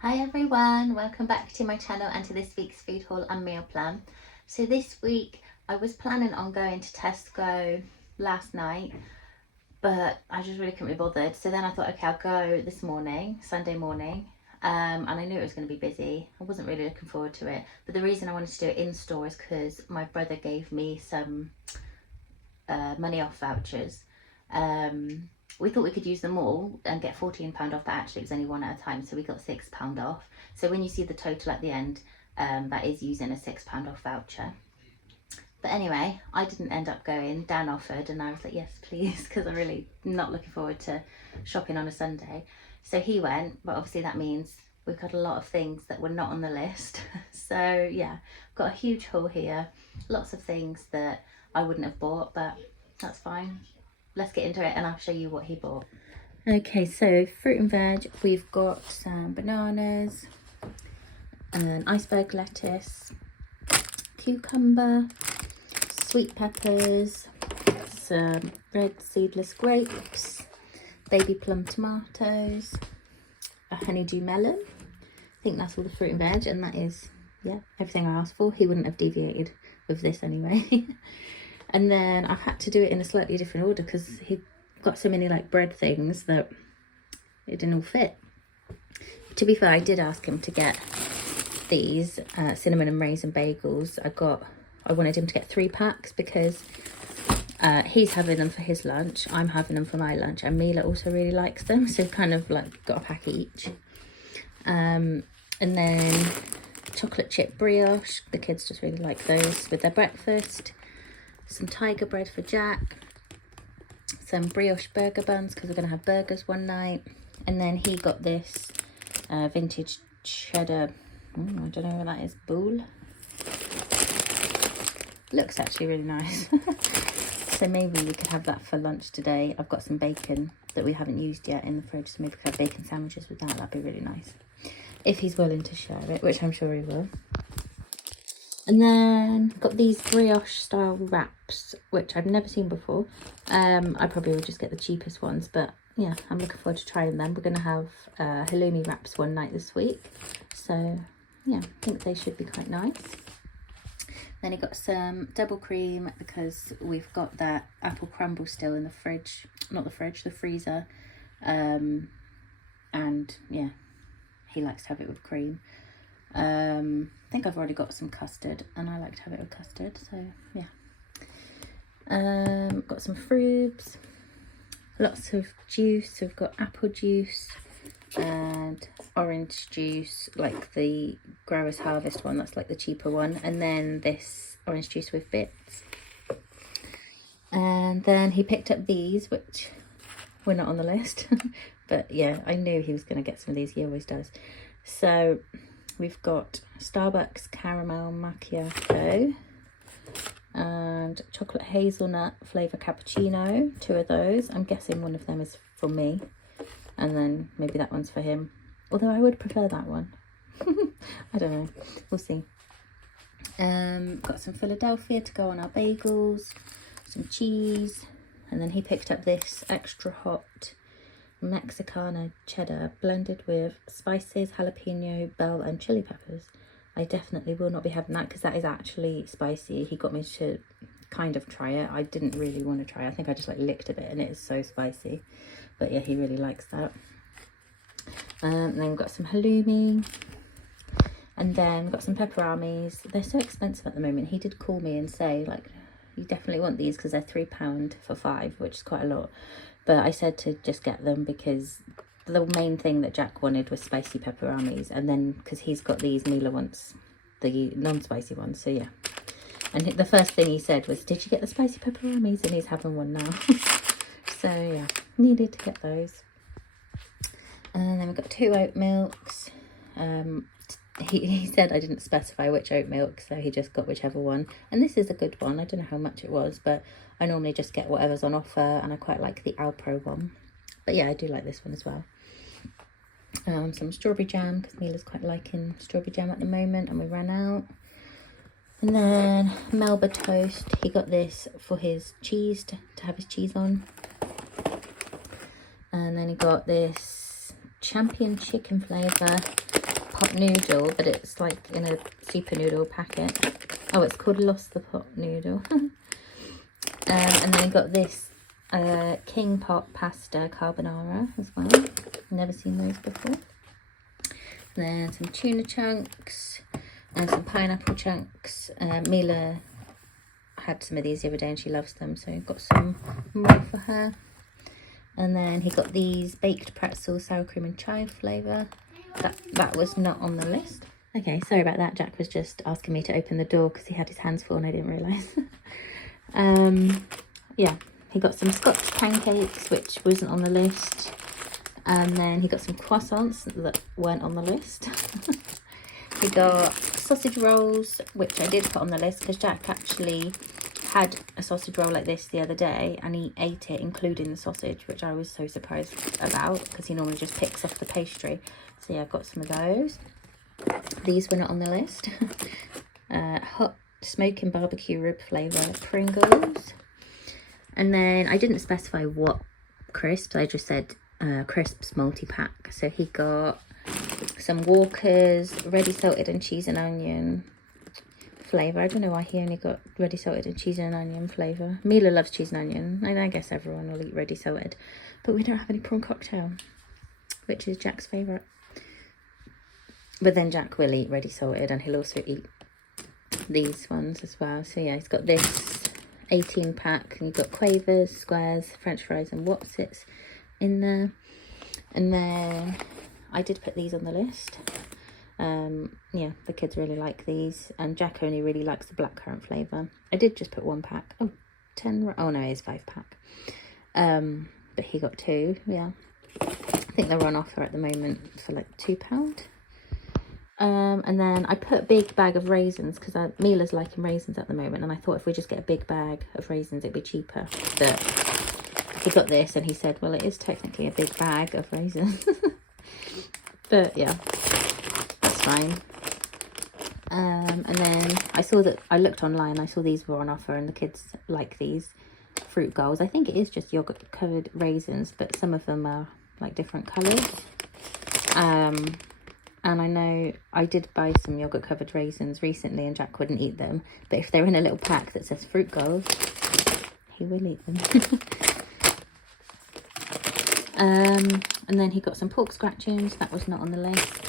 Hi everyone, welcome back to my channel and to this week's food haul and meal plan. So this week I was planning on going to Tesco last night, but I just really couldn't be bothered. So then I thought, okay, I'll go this morning, Sunday morning. And I knew it was going to be busy. I wasn't really looking forward to it. But the reason I wanted to do it in store is because my brother gave me some money off vouchers. We thought we could use them all and get £14 off, but actually it was only one at a time, so we got £6 off. So when you see the total at the end, that is using a £6 off voucher. But anyway, I didn't end up going. Dan offered and I was like, yes please, because I'm really not looking forward to shopping on a Sunday. So he went, but obviously that means we've got a lot of things that were not on the list. So yeah, got a huge haul here, lots of things that I wouldn't have bought, but that's fine. Let's get into it and I'll show you what he bought. Okay, so fruit and veg, we've got some bananas, an iceberg lettuce, cucumber, sweet peppers, some red seedless grapes, baby plum tomatoes, a honeydew melon. I think that's all the fruit and veg, and that is, yeah, everything I asked for. He wouldn't have deviated with this anyway. And then I've had to do it in a slightly different order because he got so many like bread things that it didn't all fit. To be fair, I did ask him to get these cinnamon and raisin bagels. I wanted him to get 3 packs because he's having them for his lunch, I'm having them for my lunch, and Mila also really likes them, so kind of like got a pack each. And then chocolate chip brioche, the kids just really like those with their breakfast. Some tiger bread for Jack, some brioche burger buns because we're going to have burgers one night, and then he got this vintage cheddar, I don't know what that is, boule. Looks actually really nice. So maybe we could have that for lunch today. I've got some bacon that we haven't used yet in the fridge, so maybe we could have bacon sandwiches with that. That'd be really nice if he's willing to share it, which I'm sure he will. And then got these brioche style wraps, which I've never seen before. I probably will just get the cheapest ones, but yeah, I'm looking forward to trying them. We're going to have halloumi wraps one night this week. So yeah, I think they should be quite nice. Then he got some double cream because we've got that apple crumble still in the fridge, not the fridge, the freezer. And yeah, he likes to have it with cream. I think I've already got some custard and I like to have it with custard, so yeah. Got some fruits, lots of juice. We've got apple juice and orange juice, like the Growers Harvest one, that's like the cheaper one, and then this orange juice with bits. And then he picked up these, which were not on the list, but yeah, I knew he was going to get some of these, he always does. So we've got Starbucks caramel macchiato and chocolate hazelnut flavour cappuccino, 2 of those. I'm guessing one of them is for me, and then maybe that one's for him, although I would prefer that one. I don't know, we'll see. Got some Philadelphia to go on our bagels, some cheese, and then he picked up this extra hot Mexicana cheddar blended with spices, jalapeno, bell and chili peppers. I definitely will not be having that because that is actually spicy. He got me to kind of try it. I didn't really want to try it. I think I just like licked a bit and it is so spicy, but yeah, he really likes that. And then we've got some halloumi, and then we've got some pepperonis. They're so expensive at the moment. He did call me and say, like, you definitely want these because they're £3 for 5, which is quite a lot. But I said to just get them because the main thing that Jack wanted was spicy pepperonis, and then because he's got these, Mila wants the non-spicy ones, so yeah. And the first thing he said was, did you get the spicy pepperonis? And he's having one now. So yeah, needed to get those. And then we've got 2 oat milks. He said I didn't specify which oat milk, so he just got whichever one. And this is a good one. I don't know how much it was, but I normally just get whatever's on offer, and I quite like the Alpro one. But yeah, I do like this one as well. Some strawberry jam, because Mila's quite liking strawberry jam at the moment, and we ran out. And then Melba toast. He got this for his cheese, to have his cheese on. And then he got this champion chicken flavour pot noodle, but it's like in a super noodle packet. Oh, it's called Lost the Pot Noodle. And then I got this King Pot Pasta Carbonara as well. Never seen those before. Then some tuna chunks and some pineapple chunks. Mila had some of these the other day and she loves them, so I got some more for her. And then he got these baked pretzels, sour cream and chive flavour. That was not on the list. Okay, sorry about that. Jack was just asking me to open the door because he had his hands full and I didn't realise. Yeah, he got some Scotch pancakes, which wasn't on the list. And then he got some croissants that weren't on the list. He got sausage rolls, which I did put on the list because Jack actually had a sausage roll like this the other day and he ate it including the sausage, which I was so surprised about because he normally just picks off the pastry. So yeah, I've got some of those. These were not on the list. Hot smoking barbecue rib flavour Pringles. And then I didn't specify what crisps, I just said crisps multi-pack. So he got some Walker's ready salted and cheese and onion flavour. I don't know why he only got ready salted and cheese and onion flavour. Mila loves cheese and onion, and I guess everyone will eat ready salted. But we don't have any prawn cocktail, which is Jack's favourite. But then Jack will eat ready salted and he'll also eat these ones as well. So yeah, he's got this 18 pack and you've got Quavers, Squares, French fries and Wotsits in there. And then I did put these on the list. Yeah, the kids really like these and Jack only really likes the blackcurrant flavour. I did just put 1 pack. Oh, 10, oh no, it is 5 pack. But he got 2, yeah. I think they're on offer at the moment for like £2. And then I put a big bag of raisins because Mila's liking raisins at the moment, and I thought if we just get a big bag of raisins it'd be cheaper. But he got this and he said, well, it is technically a big bag of raisins. But yeah, that's fine. And then I saw that, I looked online, I saw these were on offer and the kids like these fruit goals. I think it is just yogurt covered raisins, but some of them are like different colours. And I know I did buy some yogurt covered raisins recently and Jack wouldn't eat them, but if they're in a little pack that says fruit goals, he will eat them. And then he got some pork scratchings, that was not on the list.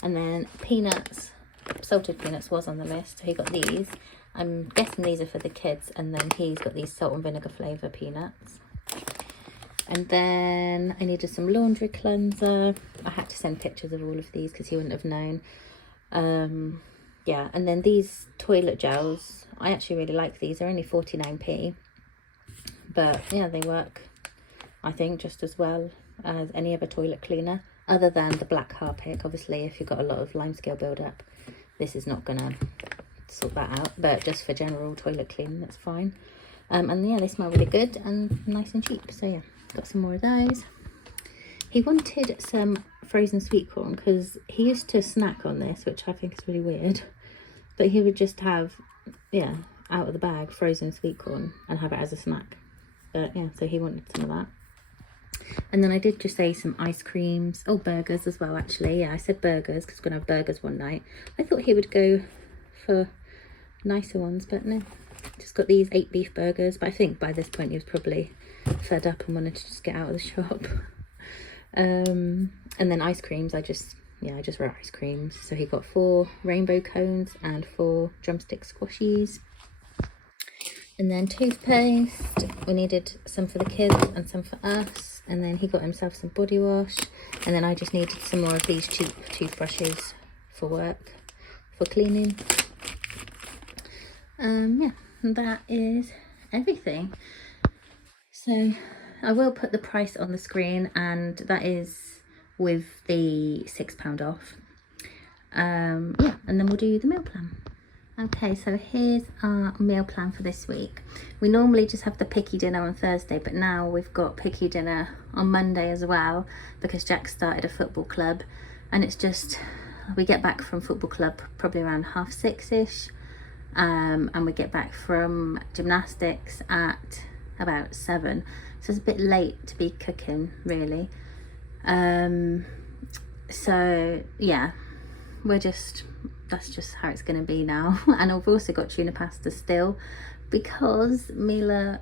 And then peanuts, salted peanuts was on the list, so he got these. I'm guessing these are for the kids, and then he's got these salt and vinegar flavour peanuts. And then I needed some laundry cleanser. I had to send pictures of all of these because he wouldn't have known. Yeah, and then these toilet gels, I actually really like these. They're only 49p. But yeah, they work, I think, just as well as any other toilet cleaner. Other than the black Harpic. Obviously, if you've got a lot of limescale build-up, this is not going to sort that out. But just for general toilet cleaning, that's fine. And yeah, they smell really good and nice and cheap. So yeah. Got some more of those. He wanted some frozen sweet corn because he used to snack on this, which I think is really weird. But he would just have, yeah, out of the bag frozen sweet corn and have it as a snack. But yeah, so he wanted some of that. And then I did just say some ice creams. Oh, burgers as well, actually. Yeah, I said burgers because we're going to have burgers one night. I thought he would go for nicer ones, but no. Just got these 8 beef burgers. But I think by this point he was probably fed up and wanted to just get out of the shop. And then ice creams, I just wrote ice creams. So he got 4 rainbow cones and 4 drumstick squashies. And then toothpaste, we needed some for the kids and some for us. And then he got himself some body wash. And then I just needed some more of these cheap toothbrushes for work, for cleaning. Yeah, that is everything. So I will put the price on the screen, and that is with the £6 off. Yeah, and then we'll do the meal plan. Okay, so here's our meal plan for this week. We normally just have the picky dinner on Thursday, but now we've got picky dinner on Monday as well because Jack started a football club, and it's just, we get back from football club probably around 6:30ish, and we get back from gymnastics at about 7, so it's a bit late to be cooking really. So yeah, that's just how it's going to be now. And I've also got tuna pasta still, because Mila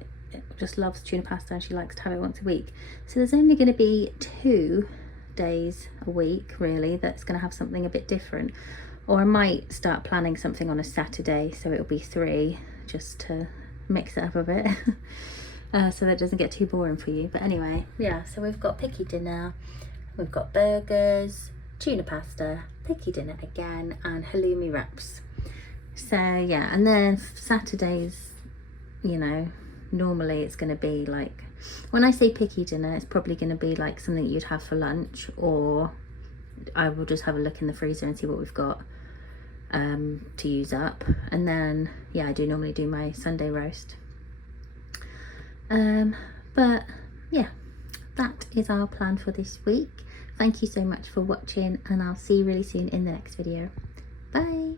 just loves tuna pasta and she likes to have it once a week. So there's only going to be 2 days a week really that's going to have something a bit different, or I might start planning something on a Saturday so it'll be 3, just to mix it up a bit. So that it doesn't get too boring for you. But anyway, yeah, so we've got picky dinner, we've got burgers, tuna pasta, picky dinner again, and halloumi wraps. So yeah, and then Saturdays, you know, normally it's going to be like, when I say picky dinner, it's probably going to be like something you'd have for lunch, or I will just have a look in the freezer and see what we've got to use up. And then yeah, I do normally do my Sunday roast. But yeah, that is our plan for this week. Thank you so much for watching, and I'll see you really soon in the next video. Bye.